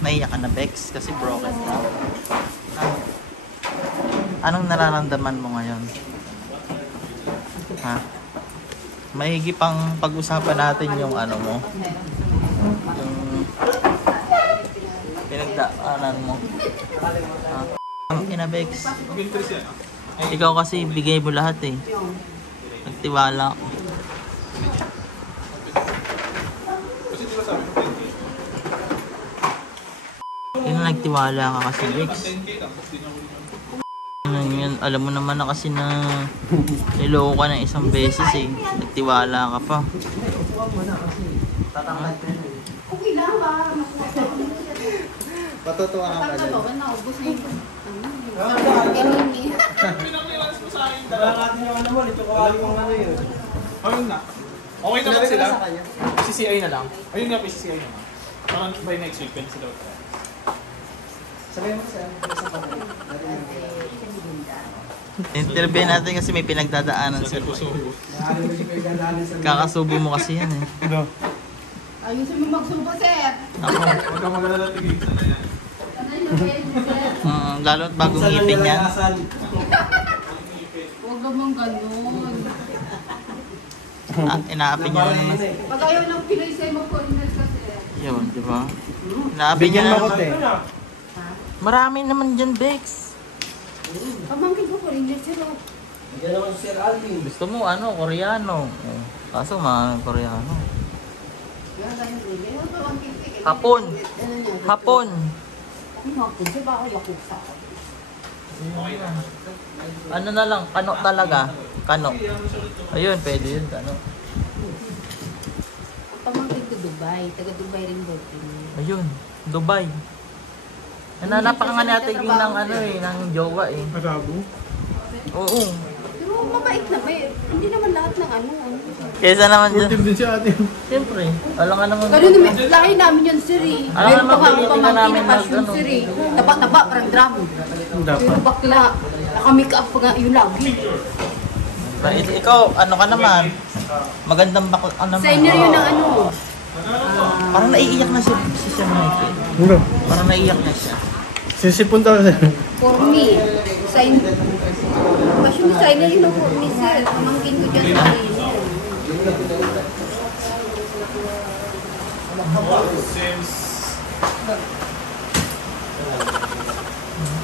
Naiyak ka na, Bex? Kasi broken ka. Anong nararamdaman mo ngayon? Ha? Maigi pang pag-usapan natin yung ano mo. Yung pinagdaanan mo. Ang ina, Bex. Ikaw kasi bigay mo lahat eh. Nagtiwala ako. Nagtiwala ka kasi, Bex. Yan, alam mo naman na kasi na niloko ka ng isang beses eh. Nagtiwala ka pa. Okay lang ba? Patutuwa ka pa dyan. Naubos na yung ganun eh. Pinakliwas mo sa akin. Wala natin yung ano mo. Ito kawali mong ano yun. Ayun na. Okay naman sila. PCCI na lang. Ayun nga, PCCI na lang. Parang by next week, pwede sila ulit. Sabi mo siya. Interview natin kasi may pinagdadaanan sir. Kakasubo mo kasi yan eh. Ayusin mo magsubo, sir. Ako. Huwag kang maganda tigil sa na yan. Lalo at bagong ngipin yan. Huwag naman ganun. Inaapin niya na naman. Pag ayaw ng Pinoy sa'yo, mag-foreigners ka, sir. Yun, di ba? Inaapin niya na naman. Marami naman dyan, Bex. Pamangkin ko foreigners, sir. Yan naman si Sir Alvin. Gusto mo ano, Koreano. Kaso mga Koreano. Hapon. Hapon. Hapon, sir, baka yakusa. Ano na lang, kano talaga. Kano. Ayun, pwede yun, kano. Pamangkin ko Dubai. Taga Dubai rin ba? Ayun, Dubai. Nananapa ka nga natin yung ng ano eh, ng jowa eh. Magabo? Oo. Pero mabait na ba eh. Hindi naman lahat ng ano. Kesa naman dyan. Team din siya atin. Siyempre, alam nga naman. Ganun naman, lahi namin yun, sir eh. Alam Meron naman, pa nga pilitin na namin pamangkin na na passion, ano. sir eh. Taba-taba, parang drum. Pero bakla, nakamake up pa nga yun lagi. Ikaw, ano ka naman? Magandang bakla ka naman. Signer yun ng ano. Parang naiiyak na si Sir Michael. Ano? Parang naiiyak na siya. Sisipon daw siya. For me. Passion designer yun ng for me, sir. Pamangkin ko dyan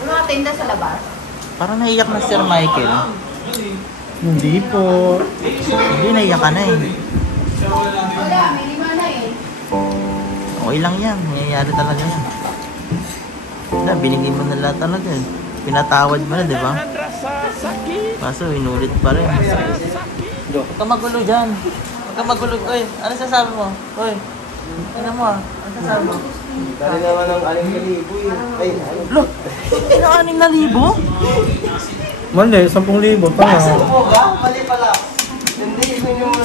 sa mga tenda sa labas. Parang naiiyak na si Sir Michael. Hindi po. Hindi, naiiyak ka na eh. Wala, may lima na eh. Okay lang yan. Nangyayari talaga yan. Wala, binigay mo na lahat talaga eh. Pinatawad mo na, di ba? Kaso, inulit pa rin. Huwag ka magulo dyan. Huwag ka magulo. Oy, ano sasabi mo? Oy, ano mo ah? Ano sasabi mo? Dali naman ng 6,000 eh. Ay, ano? Look, hindi na 6,000? Mali, 10,000 pa nga. Mali pala. Hindi, yun yung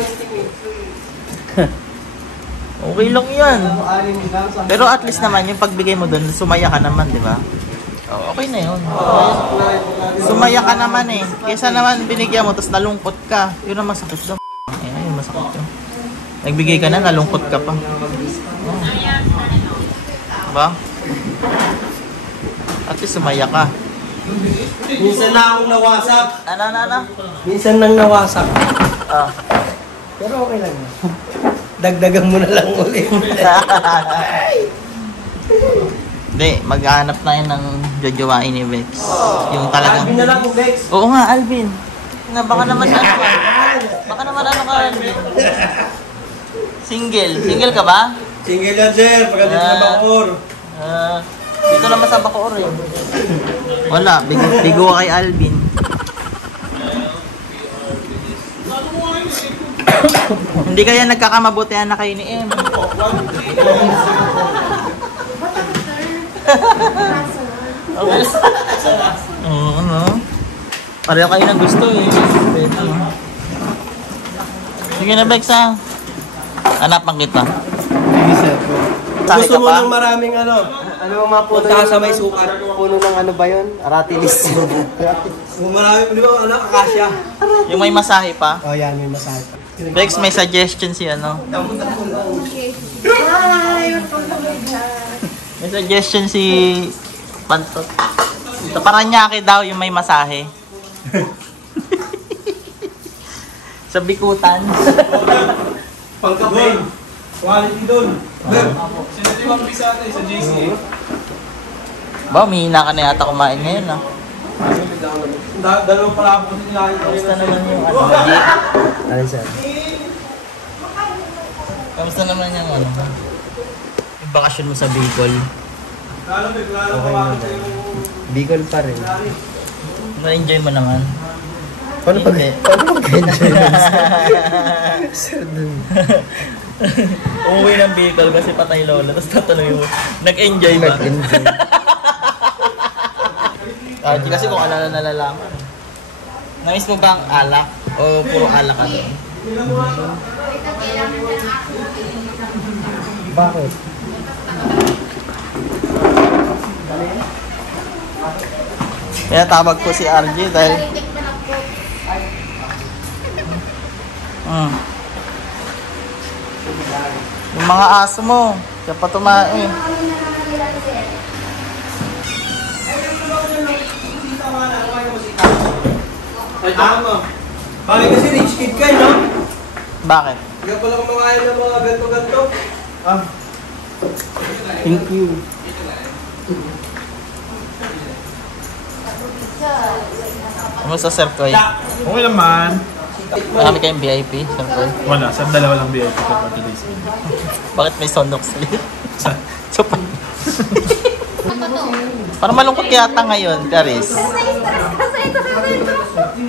okay lang yan. Pero at least naman, yung pagbigay mo doon, sumaya ka naman, di ba? Oh, okay na yun. Sumaya ka naman eh. Kesa naman binigyan mo, tapos nalungkot ka. Yun ang masakit doon. Ayun, yung masakit yun. Nagbigay ka na, nalungkot ka pa. Oh. Diba? At least sumaya ka. Minsan na akong nawasak. Ano? Minsan nang nawasak. Ah. Pero okay lang. Dagdagan mo na lang ulit. Hindi, maghanap na yun ng jojowain ni Bex. Yung talagang... Alvin na lang kung Bex. Oo nga, Alvin. Nga, baka naman ano ka. Baka naman ano ka, Alvin. Single. Single ka ba? Single yan, sir. Pagdating na Bacoor. Dito naman sa Bacoor eh. Wala, bigo ka kay Alvin. Hindi kaya nagkakamabutihan na kayo ni M. Oo, ano? Pareho kayo ng gusto eh. Sige na, Bex ha. Hanapan kita. Sige, sir. Sabi Gusto ka mo pa? ng maraming ano? Ano ang mga puno? Punta sa may sukat. Puno ng ano ba yun? Aratilis. Marami, di ba? Ano? Akasya. Yung may masahe pa. Oh, yan. May masahe pa. Bex, may suggestion si ano. Hi! May suggestion si Pantot. Sa Paranaque daw yung may masahe. Sa Bikutan. Pagkape. Quality doon. Sinatiwang bisa natin sa JC. Ba, umihina ka na yata kumain ngayon ah. Dalawang pala ako kasi nila. Kamusta naman yung ano? Ano sir? Kamusta naman yung ano? Yung bakasyon mo sa Bicol? Okay naman. Bicol pa rin. Na-enjoy mo naman? Paano mag-enjoy yun? Sir, dun. Umuwi ng Bicol kasi patay lola. Tapos tatanungin mo, nag-enjoy ba? Nag-enjoy. Di kasi kung alala nalalaman. Namiss mo ba ang alak? O puro alak ka doon? Bakit? Kaya tawag ko si RJ dahil... Yung mga aso mo, kaya pa tumae. Ay, tama. Bakit kasi rich kid ka, no? Bakit? Hindi ka pala kumakain ng mga ganto-ganto. Thank you. Ano sa Sir Koy? Okay naman. Marami kayong VIP, Sir Koy. Wala, sa dalawa lang VIP ko for today's video. Bakit may sondok sa liit? So, Ano to? parang malungkot yata ngayon, Caris.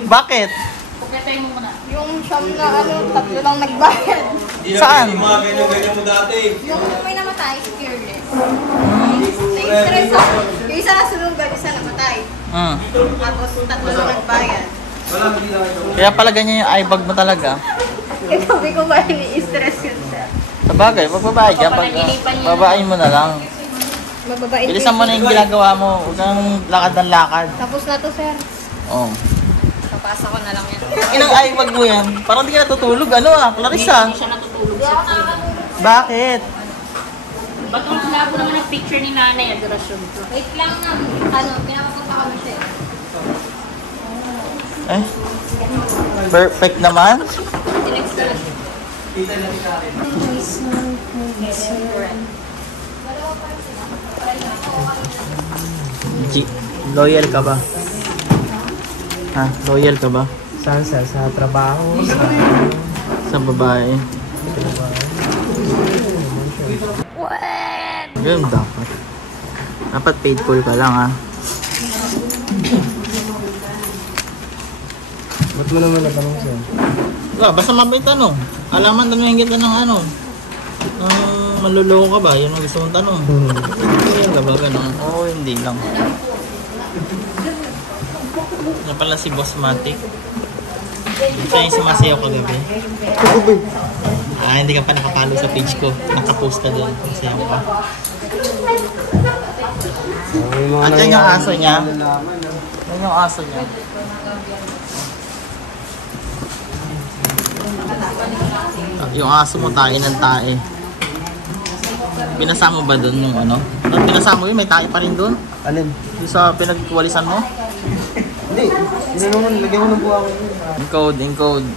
Bakit? Pupetay mo muna. Yung siyam na tatlo lang nagbayad. Saan? Yung mga ganyan-ganyan mo dati. Yung may namatay, fearless. Na-stress ako. Yung isa nasunod, yung isa namatay. Tapos tatlo lang nagbayad. Kaya pala ganyan yung iBag mo talaga. Kaya sabi ko ba, ni-stress yun sir. Sabagay, magbabayad ka. Pag babain mo na lang. Mababain Bilisan mo na yung ginagawa mo. Huwag kang lakad ng lakad. Tapos na to sir. Oh. Papasa ko na lang yan. Inang iBag mo yan? Parang di ka natutulog. Ano ah, Clarissa? Hindi siya natutulog sa Bakit? Ba't ang labo naman ang picture ni nanay, adorasyon ko. Wait lang na. Pinakapunta kami siya. Eh? Perfect naman. Tinext ko lang. Loyal ka ba? Ha? Loyal ka ba? Saan sir? Sa trabaho? Sa babae? Ganun dapat. Dapat faithful ka lang ha. Ba't mo naman natanong sir? Basta mabay tanong. Alaman tanongin kita ng ano. Manluloko ka ba? Yun ang gusto mong tanong. Yan ka ba ganun? Oo, hindi lang. Yan pala si Boss Matic. Siya yung sumasayaw kagabi. Hindi ka pa nakapalo sa page ko. Nakapost ka doon. Masayaw ka. At yan yung aso niya. Yan yung aso niya. Yung aso mo tae ng tae. Binasa mo ba doon yung ano? Nung binasa mo yun, may tae pa rin doon? Alin? Yung sa pinagwalisan mo? Hindi. Lagyan mo ng buwangan. Encode.